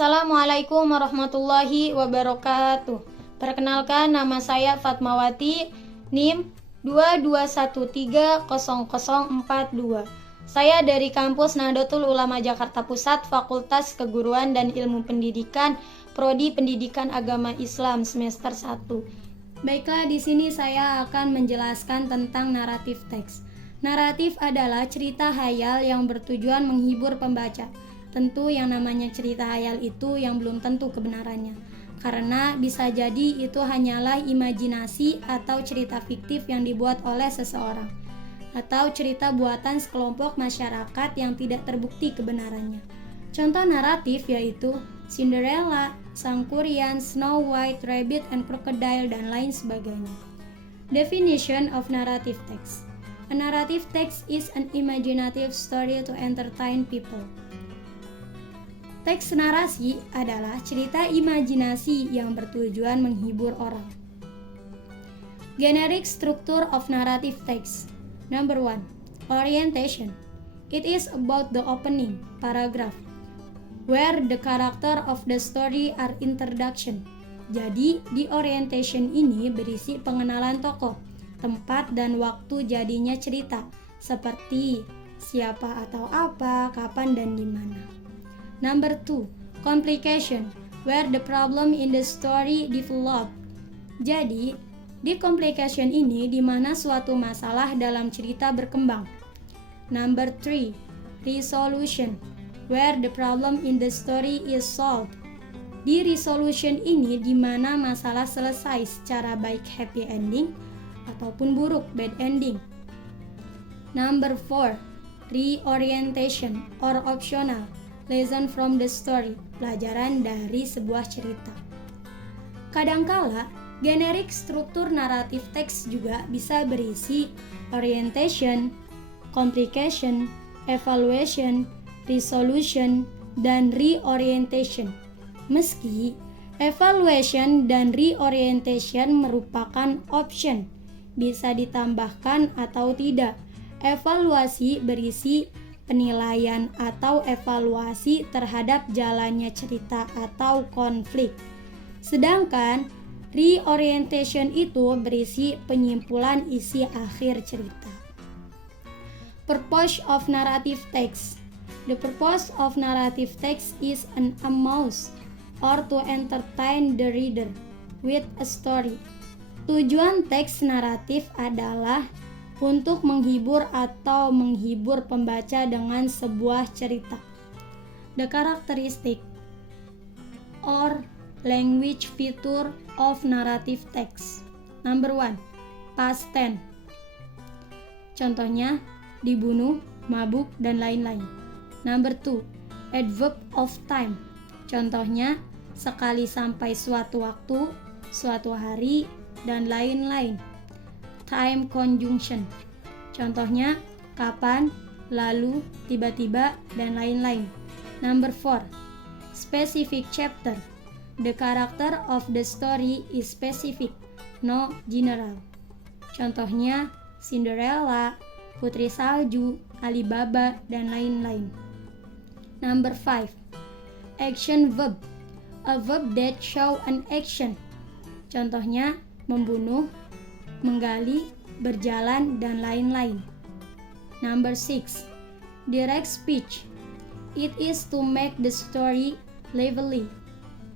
Assalamualaikum warahmatullahi wabarakatuh. Perkenalkan, nama saya Fatmawati, NIM 22130042. Saya dari kampus Nahdlatul Ulama Jakarta Pusat, Fakultas Keguruan dan Ilmu Pendidikan, Prodi Pendidikan Agama Islam semester 1. Baiklah, di sini saya akan menjelaskan tentang naratif teks. Naratif adalah cerita hayal yang bertujuan menghibur pembaca. Tentu yang namanya cerita hayal itu yang belum tentu kebenarannya, karena bisa jadi itu hanyalah imajinasi atau cerita fiktif yang dibuat oleh seseorang, atau cerita buatan sekelompok masyarakat yang tidak terbukti kebenarannya. Contoh naratif yaitu Cinderella, Sang Kurian, Snow White, Rabbit and Crocodile, dan lain sebagainya. Definition of narrative text. A narrative text is an imaginative story to entertain people. Teks narasi adalah cerita imajinasi yang bertujuan menghibur orang. Generic structure of narrative text. Number 1. Orientation. It is about the opening paragraph, where the character of the story are introduction. Jadi, di orientation ini berisi pengenalan tokoh, tempat dan waktu jadinya cerita, seperti siapa atau apa, kapan dan di mana. Number 2, complication, where the problem in the story develop. Jadi, di complication ini di mana suatu masalah dalam cerita berkembang. Number 3, resolution, where the problem in the story is solved. Di resolution ini di mana masalah selesai secara baik happy ending ataupun buruk bad ending. Number 4, reorientation or optional. Lesson from the story, pelajaran dari sebuah cerita. Kadangkala, generik struktur naratif teks juga bisa berisi orientation, complication, evaluation, resolution, dan reorientation. Meski evaluation dan reorientation merupakan option, bisa ditambahkan atau tidak. Evaluasi berisi penilaian atau evaluasi terhadap jalannya cerita atau konflik. Sedangkan reorientation itu berisi penyimpulan isi akhir cerita. Purpose of narrative text. The purpose of narrative text is an amuse or to entertain the reader with a story. Tujuan teks naratif adalah untuk menghibur atau menghibur pembaca dengan sebuah cerita. The characteristic or language feature of narrative text. Number 1, past tense. Contohnya, dibunuh, mabuk, dan lain-lain. Number 2, adverb of time. Contohnya, sekali sampai suatu waktu, suatu hari, dan lain-lain. Time conjunction. Contohnya, kapan, lalu, tiba-tiba, dan lain-lain. Number 4, specific chapter. The character of the story is specific, no general. Contohnya, Cinderella, Putri Salju, Alibaba, dan lain-lain. Number 5, action verb. A verb that show an action. Contohnya, membunuh, menggali, berjalan, dan lain-lain. Number 6, direct speech. It is to make the story lively.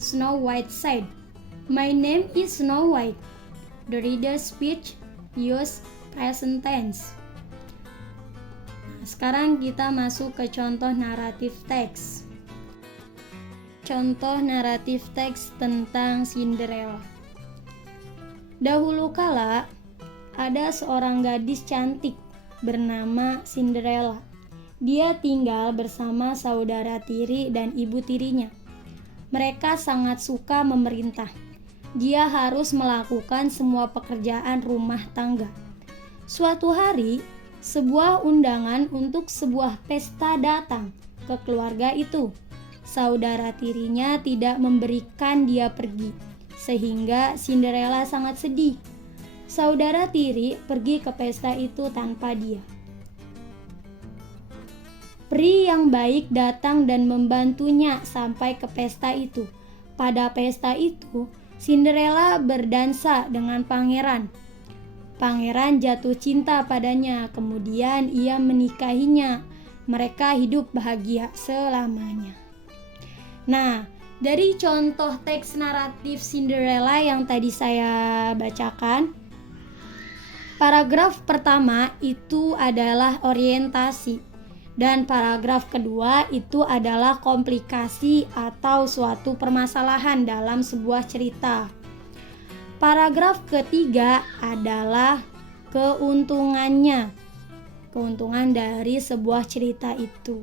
Snow White said, "My name is Snow White." The reader's speech use present tense. Nah, sekarang kita masuk ke contoh naratif teks. Contoh naratif teks tentang Cinderella. Dahulu kala, ada seorang gadis cantik bernama Cinderella. Dia tinggal bersama saudara tiri dan ibu tirinya. Mereka sangat suka memerintah. Dia harus melakukan semua pekerjaan rumah tangga. Suatu hari, sebuah undangan untuk sebuah pesta datang ke keluarga itu. Saudara tirinya tidak memberikan dia pergi, sehingga Cinderella sangat sedih. Saudara tiri pergi ke pesta itu tanpa dia. Peri yang baik datang dan membantunya sampai ke pesta itu. Pada pesta itu, Cinderella berdansa dengan pangeran. Pangeran jatuh cinta padanya, kemudian ia menikahinya. Mereka hidup bahagia selamanya. Nah, dari contoh teks naratif Cinderella yang tadi saya bacakan, paragraf pertama itu adalah orientasi. Dan paragraf kedua itu adalah komplikasi atau suatu permasalahan dalam sebuah cerita. Paragraf ketiga adalah keuntungannya, keuntungan dari sebuah cerita itu.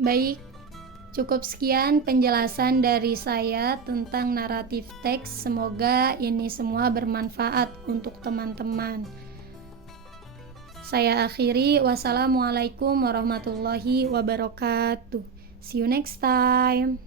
Baik, cukup sekian penjelasan dari saya tentang naratif teks. Semoga ini semua bermanfaat untuk teman-teman. Saya akhiri, wassalamualaikum warahmatullahi wabarakatuh. See you next time.